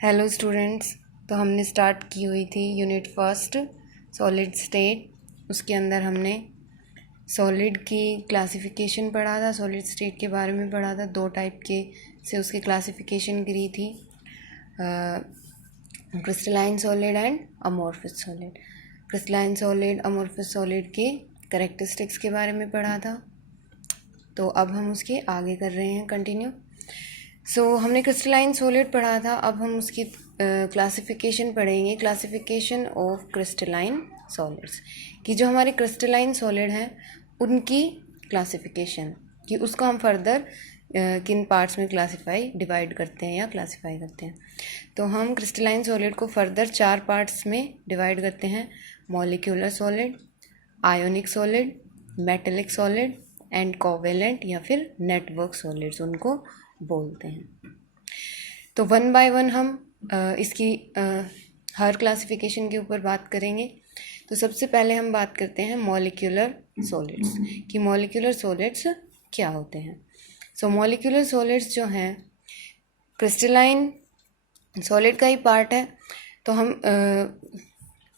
Hello students. तो हमने start की हुई थी यूनिट फर्स्ट सॉलिड स्टेट। उसके अंदर हमने सॉलिड की क्लासिफिकेशन पढ़ा था, सॉलिड स्टेट के बारे में पढ़ा था। दो टाइप के से उसकी क्लासिफिकेशन करी थी, crystalline solid and amorphous solid. Crystalline solid, amorphous solid के कैरेक्टरिस्टिक्स के बारे में पढ़ा था। तो अब हम उसके आगे कर रहे हैं कंटिन्यू। हमने क्रिस्टलाइन सॉलिड पढ़ा था, अब हम उसकी क्लासिफिकेशन पढ़ेंगे। क्लासिफिकेशन ऑफ क्रिस्टलाइन सॉलिड्स कि जो हमारे क्रिस्टलाइन सॉलिड हैं उनकी क्लासिफिकेशन कि उसको हम फर्दर किन पार्ट्स में डिवाइड करते हैं या क्लासिफाई करते हैं। तो हम क्रिस्टलाइन सॉलिड को फर्दर 4 पार्ट्स में डिवाइड करते हैं: molecular solid, ionic solid, metallic solid and covalent या फिर नेटवर्क सॉलिड्स उनको बोलते हैं। तो वन बाय वन हम इसकी हर क्लासिफिकेशन के ऊपर बात करेंगे। तो सबसे पहले हम बात करते हैं मॉलिक्यूलर सॉलिड्स कि मॉलिक्यूलर सॉलिड्स क्या होते हैं। मॉलिक्यूलर सॉलिड्स जो हैं क्रिस्टलाइन सॉलिड का ही पार्ट है। तो हम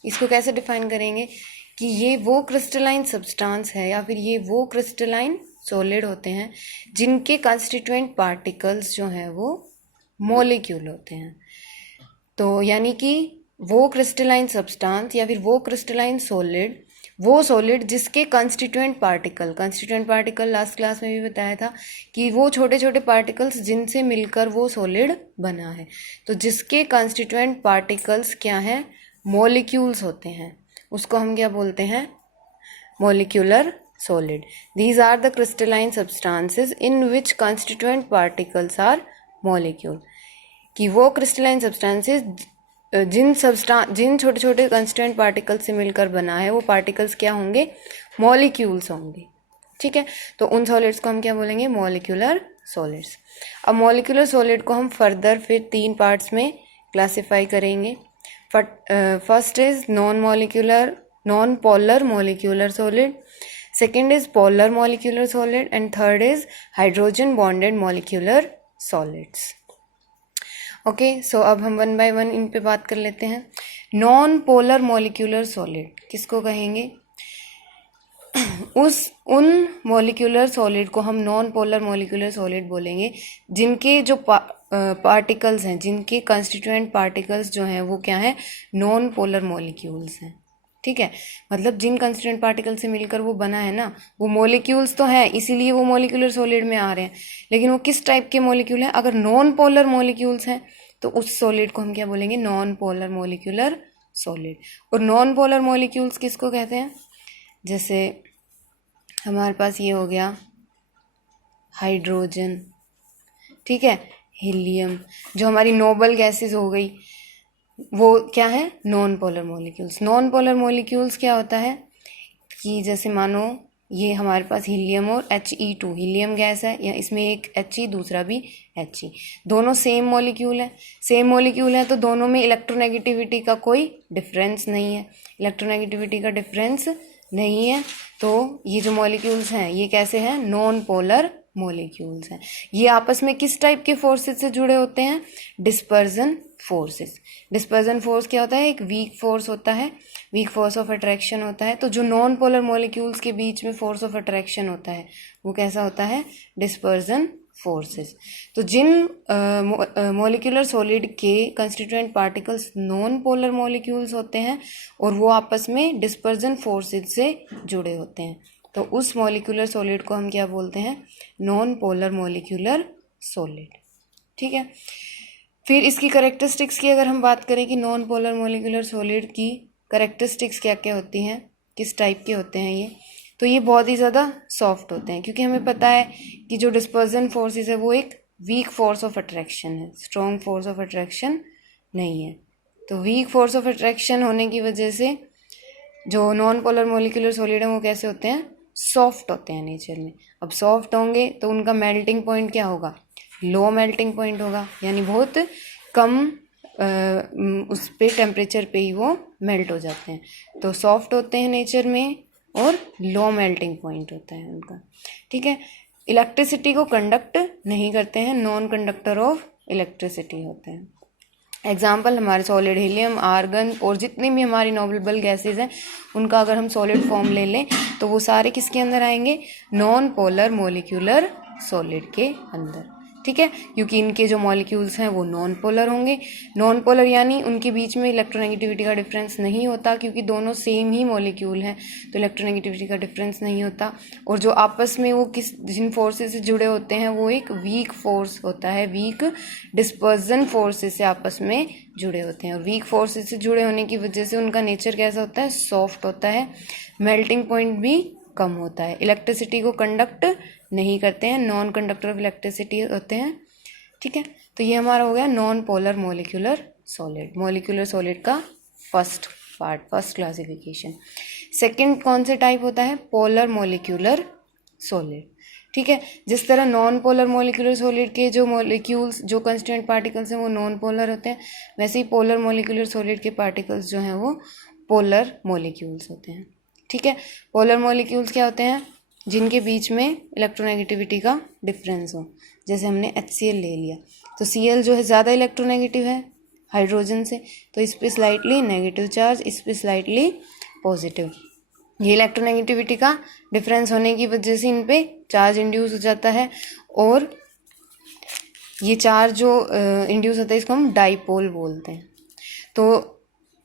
इसको कैसे डिफाइन करेंगे कि ये वो क्रिस्टलाइन सब्सटेंस है या फिर ये वो क्रिस्टलाइन सॉलिड होते हैं जिनके कंस्टिट्यूएंट पार्टिकल्स जो हैं वो मॉलिक्यूल होते हैं। तो यानी कि वो क्रिस्टलाइन सब्सटेंस या फिर वो क्रिस्टलाइन सॉलिड, वो सॉलिड जिसके कंस्टिट्यूएंट पार्टिकल लास्ट क्लास में भी बताया था कि वो छोटे छोटे पार्टिकल्स जिनसे मिलकर वो सॉलिड बना है। तो जिसके कंस्टिट्यूएंट पार्टिकल्स क्या हैं, मॉलिक्यूल्स होते हैं, उसको हम क्या बोलते हैं, molecular solid. These are the crystalline substances in which constituent particles are molecule. कि वो crystalline substances जिन छोटे छोटे constituent particles से मिलकर बना है वो particles क्या होंगे, molecules होंगे। ठीक है, तो उन solids को हम क्या बोलेंगे, molecular solids। अब molecular solid को हम further फिर 3 parts में classify करेंगे। First is non polar molecular solid, second is polar molecular solid and third is hydrogen bonded molecular solids. Okay, so अब हम वन बाय वन इन पे बात कर लेते हैं। नॉन पोलर मोलिकुलर सॉलिड किसको कहेंगे, उन मोलिकुलर सॉलिड को हम नॉन पोलर मोलिकुलर सॉलिड बोलेंगे जिनके जो पार्टिकल्स हैं, जिनके कंस्टिट्यूएंट पार्टिकल्स जो हैं वो क्या है, नॉन पोलर मोलिक्यूल्स हैं। ठीक है, मतलब जिन कंस्टिट्यूएंट पार्टिकल से मिलकर वो बना है ना, वो मोलिक्यूल्स तो हैं, इसीलिए वो मोलिकुलर सॉलिड में आ रहे हैं। लेकिन वो किस टाइप के मोलिक्यूल हैं, अगर नॉन पोलर मोलिक्यूल्स हैं तो उस सॉलिड को हम क्या बोलेंगे, नॉन पोलर मोलिकुलर सॉलिड। और नॉन पोलर मोलिक्यूल्स किसको कहते हैं, जैसे हमारे पास ये हो गया हाइड्रोजन, ठीक है, हीलियम, जो हमारी नोबल गैसेस हो गई, वो क्या है, non polar molecules. Non polar molecules क्या होता है कि जैसे मानो ये हमारे पास हीलियम और He2 हीलियम गैस है, या इसमें एक He दूसरा भी He, दोनों सेम मॉलिक्यूल है तो दोनों में इलेक्ट्रोनेगेटिविटी का कोई डिफरेंस नहीं है, तो ये जो मॉलिक्यूल्स हैं ये कैसे हैं, नॉन पोलर मॉलिक्यूल्स हैं। ये आपस में किस टाइप के फोर्सेस से जुड़े होते हैं, डिस्पर्जन फोर्सेस। डिस्पर्जन फोर्स क्या होता है, एक वीक फोर्स होता है, वीक फोर्स ऑफ अट्रैक्शन होता है। तो जो नॉन पोलर मॉलिक्यूल्स के बीच में फोर्स ऑफ अट्रैक्शन होता है वो कैसा होता है, डिस्पर्जन फोर्सेस। तो जिन मॉलिक्यूलर सॉलिड के constituent particles non polar molecules होते हैं और वो आपस में डिस्पर्जन फोर्सेस से जुड़े होते हैं, तो उस मॉलिक्यूलर सॉलिड को हम क्या बोलते हैं, नॉन पोलर मॉलिक्यूलर सॉलिड। ठीक है, फिर इसकी करेक्टरिस्टिक्स की अगर हम बात करें कि नॉन पोलर मॉलिक्यूलर सॉलिड की करेक्टरिस्टिक्स क्या क्या होती हैं, किस टाइप के होते हैं ये, तो ये बहुत ही ज़्यादा सॉफ्ट होते हैं, क्योंकि हमें पता है कि जो डिस्पर्जन फोर्सेस है वो एक वीक फोर्स ऑफ अट्रैक्शन है, स्ट्रॉन्ग फोर्स ऑफ अट्रैक्शन नहीं है। तो वीक फोर्स ऑफ अट्रैक्शन होने की वजह से जो नॉन पोलर मॉलिक्यूलर सॉलिड है वो कैसे होते हैं, सॉफ्ट होते हैं नेचर में। अब सॉफ्ट होंगे तो उनका मेल्टिंग पॉइंट क्या होगा, लो मेल्टिंग पॉइंट होगा, यानी बहुत कम उस पे टेम्परेचर पे ही वो मेल्ट हो जाते हैं। तो सॉफ्ट होते हैं नेचर में और लो मेल्टिंग पॉइंट होता है उनका। ठीक है, इलेक्ट्रिसिटी को कंडक्ट नहीं करते हैं, नॉन कंडक्टर ऑफ इलेक्ट्रिसिटी होते हैं। एग्जाम्पल हमारे सॉलिड हीलियम, आर्गन और जितनी भी हमारी नोबल गैसेज हैं उनका अगर हम सॉलिड फॉर्म ले लें तो वो सारे किसके अंदर आएंगे, नॉन पोलर मोलिक्यूलर सॉलिड के अंदर, ठीक है, क्योंकि इनके जो मॉलिक्यूल्स हैं वो नॉन पोलर होंगे। नॉन पोलर यानी उनके बीच में इलेक्ट्रोनेगेटिविटी का डिफरेंस नहीं होता, क्योंकि दोनों सेम ही मॉलिक्यूल हैं तो इलेक्ट्रोनेगेटिविटी का डिफरेंस नहीं होता। और जो आपस में वो जिन फोर्सेस से जुड़े होते हैं वो एक वीक फोर्स होता है, वीक डिस्पर्जन फोर्सेस से आपस में जुड़े होते हैं। और वीक फोर्सेस से जुड़े होने की वजह से उनका नेचर कैसा होता है, सॉफ्ट होता है, मेल्टिंग पॉइंट भी कम होता है, इलेक्ट्रिसिटी को कंडक्ट नहीं करते हैं, नॉन कंडक्टर ऑफ इलेक्ट्रिसिटी होते हैं, ठीक है। तो ये हमारा हो गया non polar molecular solid, molecular solid का first part, first classification. Second कौन से टाइप होता है, पोलर मोलिकुलर सॉलिड, ठीक है। जिस तरह नॉन पोलर मोलिकुलर सॉलिड के जो मॉलिक्यूल्स, जो कंस्टिट्यूएंट पार्टिकल्स हैं वो नॉन पोलर होते हैं, वैसे ही पोलर मोलिकुलर सॉलिड के पार्टिकल्स जो हैं वो पोलर मोलिक्यूल्स होते हैं, ठीक है। पोलर मोलिक्यूल्स क्या होते हैं, जिनके बीच में इलेक्ट्रोनेगेटिविटी का डिफरेंस हो। जैसे हमने HCl ले लिया तो Cl जो है ज़्यादा इलेक्ट्रोनेगेटिव है हाइड्रोजन से, तो इस पर स्लाइटली नेगेटिव चार्ज, इस पर स्लाइटली पॉजिटिव। ये इलेक्ट्रोनेगेटिविटी का डिफरेंस होने की वजह से इन पे चार्ज इंड्यूस हो जाता है, और ये चार्ज जो इंड्यूस होता है इसको हम डाइपोल बोलते हैं। तो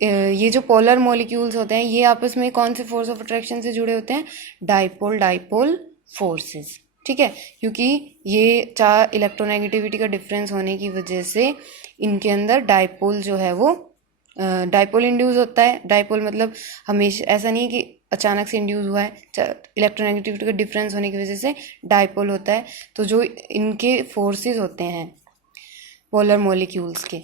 ये जो पोलर मॉलिक्यूल्स होते हैं ये आपस में कौन से फोर्स ऑफ अट्रैक्शन से जुड़े होते हैं, डाइपोल डाइपोल फोर्सेस, ठीक है। क्योंकि ये चार इलेक्ट्रोनेगेटिविटी का डिफरेंस होने की वजह से इनके अंदर डाइपोल जो है वो डाइपोल इंड्यूस होता है। डाइपोल मतलब हमेशा ऐसा नहीं है कि अचानक से इंड्यूस हुआ है, इलेक्ट्रोनेगेटिविटी का डिफरेंस होने की वजह से डाइपोल होता है। तो जो इनके फोर्सेस होते हैं पोलर मॉलिक्यूल्स के,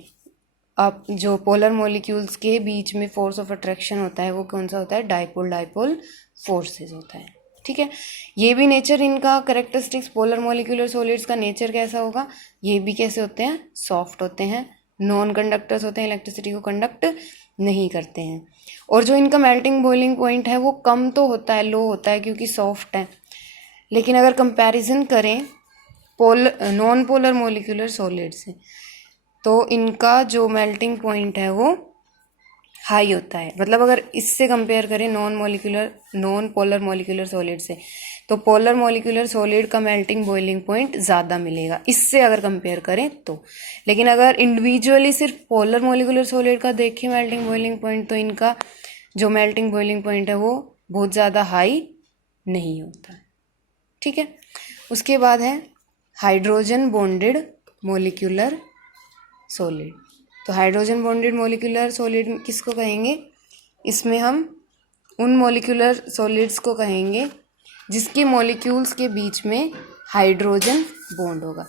अब जो पोलर मॉलिक्यूल्स के बीच में फोर्स ऑफ अट्रैक्शन होता है वो कौन सा होता है, डाइपोल डाइपोल फोर्सेस होता है, ठीक है। ये भी नेचर इनका कैरेक्टरिस्टिक्स, पोलर मॉलिक्यूलर सॉलिड्स का नेचर कैसा होगा, ये भी कैसे होते हैं, सॉफ्ट होते हैं, नॉन कंडक्टर्स होते हैं, इलेक्ट्रिसिटी को कंडक्ट नहीं करते हैं। और जो इनका मेल्टिंग बॉइलिंग पॉइंट है वो कम तो होता है, लो होता है, क्योंकि सॉफ्ट है। लेकिन अगर कंपैरिजन करें नॉन पोलर मॉलिक्यूलर सॉलिड से तो इनका जो मेल्टिंग पॉइंट है वो हाई होता है। मतलब अगर इससे कंपेयर करें नॉन पोलर मॉलिक्यूलर सॉलिड से, तो पोलर मॉलिक्यूलर सॉलिड का मेल्टिंग बॉइलिंग पॉइंट ज़्यादा मिलेगा इससे अगर कंपेयर करें तो। लेकिन अगर इंडिविजुअली सिर्फ पोलर मॉलिक्यूलर सॉलिड का देखें मेल्टिंग बॉइलिंग पॉइंट, तो इनका जो मेल्टिंग बॉइलिंग पॉइंट है वो बहुत ज़्यादा हाई नहीं होता, ठीक है। उसके बाद है हाइड्रोजन बॉन्डेड मोलिक्यूलर सॉलिड। तो हाइड्रोजन बॉन्डेड मोलिकुलर सॉलिड किसको कहेंगे, इसमें हम उन मोलिकुलर सॉलिड्स को कहेंगे जिसके मॉलिक्यूल्स के बीच में हाइड्रोजन बॉन्ड होगा।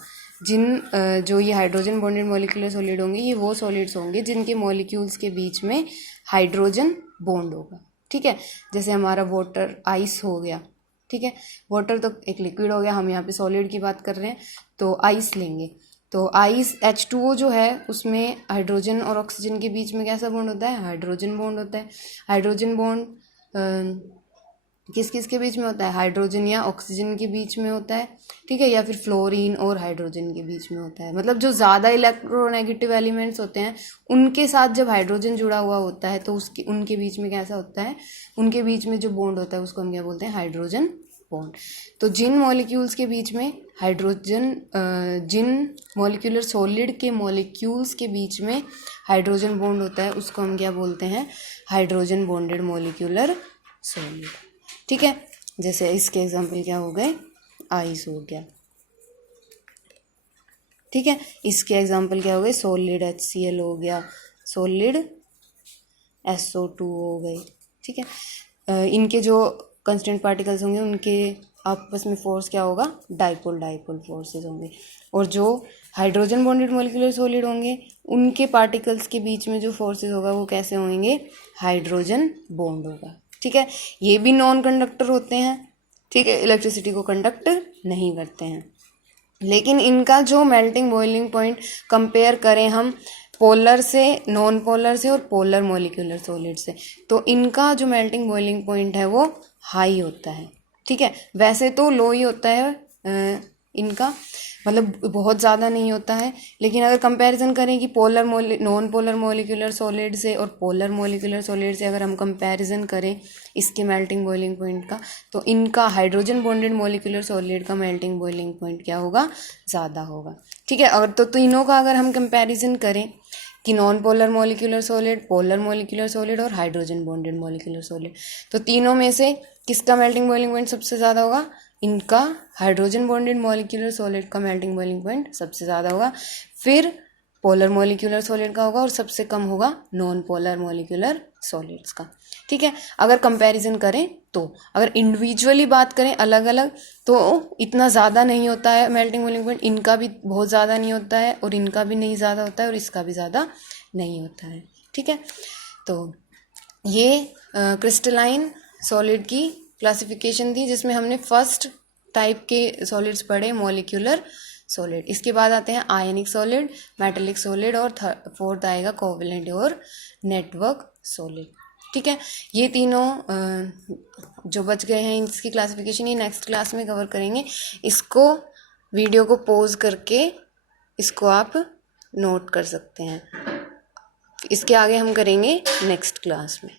जो ये हाइड्रोजन बॉन्डेड मोलिकुलर सॉलिड होंगे ये वो सॉलिड्स होंगे जिनके मॉलिक्यूल्स के बीच में हाइड्रोजन बॉन्ड होगा, ठीक है। जैसे हमारा वाटर, आइस हो गया, ठीक है। वाटर तो एक लिक्विड हो गया, हम यहाँ पे सॉलिड की बात कर रहे हैं, तो आइस लेंगे तो आइस H2O जो है उसमें हाइड्रोजन और ऑक्सीजन के बीच में कैसा बॉन्ड होता है, हाइड्रोजन बॉन्ड होता है। हाइड्रोजन बॉन्ड किस किस के बीच में होता है, हाइड्रोजन या ऑक्सीजन के बीच में होता है, ठीक है, या फिर फ्लोरीन और हाइड्रोजन के बीच में होता है। मतलब जो ज़्यादा इलेक्ट्रोनेगेटिव एलिमेंट्स होते हैं उनके साथ जब हाइड्रोजन जुड़ा हुआ होता है तो उनके बीच में कैसा होता है, उनके बीच में जो बॉन्ड होता है उसको हम क्या बोलते हैं, हाइड्रोजन बॉन्ड। तो जिन मॉलिक्यूल्स के बीच में जिन मॉलिक्यूलर सॉलिड के मॉलिक्यूल्स के बीच में हाइड्रोजन बॉन्ड होता है उसको हम क्या बोलते हैं, हाइड्रोजन बॉन्डेड मॉलिक्यूलर सॉलिड, ठीक है। जैसे इसके एग्जांपल क्या हो गए, आइस हो गया, ठीक है। इसके एग्जांपल क्या हो गए, सॉलिड HCl हो गया, सॉलिड SO2 हो गई, ठीक है। इनके जो कंस्टेंट पार्टिकल्स होंगे उनके आपस में फोर्स क्या होगा, डाइपोल डाइपोल फोर्सेस होंगे। और जो हाइड्रोजन बॉन्डेड मॉलिक्यूलर सॉलिड होंगे उनके पार्टिकल्स के बीच में जो फोर्सेस होगा वो कैसे होंगे, हाइड्रोजन बॉन्ड होगा, ठीक है। ये भी नॉन कंडक्टर होते हैं, ठीक है, इलेक्ट्रिसिटी को कंडक्ट नहीं करते हैं। लेकिन इनका जो मेल्टिंग बॉइलिंग पॉइंट कंपेयर करें हम पोलर से, नॉन पोलर से और पोलर मॉलिक्यूलर सॉलिड से, तो इनका जो मेल्टिंग बॉइलिंग पॉइंट है वो हाई होता है, ठीक है। वैसे तो लो ही होता है इनका, मतलब बहुत ज़्यादा नहीं होता है। लेकिन अगर कंपैरिजन करें कि नॉन पोलर मोलिकुलर सॉलिड से और पोलर मोलिकुलर सॉलिड से अगर हम कंपैरिजन करें इसके मेल्टिंग बॉइलिंग पॉइंट का, तो इनका हाइड्रोजन बॉन्डेड मोलिकुलर सॉलिड का मेल्टिंग बॉइलिंग पॉइंट क्या होगा, ज़्यादा होगा। ठीक है, और तो तीनों का अगर हम कंपैरिजन करें कि non polar molecular solid, polar molecular solid और हाइड्रोजन बॉन्डेड मोलिकुलर सॉलिड, तो तीनों में से किसका मेल्टिंग बॉइलिंग पॉइंट सबसे ज़्यादा होगा, इनका हाइड्रोजन बॉन्डेड मोलिकुलर सॉलिड का मेल्टिंग बॉइलिंग पॉइंट सबसे ज़्यादा होगा, फिर पोलर मोलिकुलर सॉलिड का होगा और सबसे कम होगा नॉन पोलर मोलिकुलर सॉलिड्स का। ठीक है, अगर कंपैरिजन करें तो अगर इंडिविजुअली बात करें अलग अलग तो इतना ज़्यादा नहीं होता है मेल्टिंग बॉइलिंग पॉइंट, इनका भी बहुत ज़्यादा नहीं होता है और इनका भी नहीं ज़्यादा होता है और इसका भी ज़्यादा नहीं होता है। ठीक है, तो ये क्रिस्टलाइन सॉलिड की क्लासिफिकेशन थी जिसमें हमने फर्स्ट टाइप के सॉलिड्स पढ़े, मॉलिक्यूलर सॉलिड। इसके बाद आते हैं आयनिक सॉलिड, मेटेलिक सॉलिड और फोर्थ आएगा कोवैलेंट और नेटवर्क सॉलिड। ठीक है, ये तीनों जो बच गए हैं इसकी क्लासिफिकेशन ये नेक्स्ट क्लास में कवर करेंगे। इसको वीडियो को पॉज करके इसको आप नोट कर सकते हैं। इसके आगे हम करेंगे नेक्स्ट क्लास में।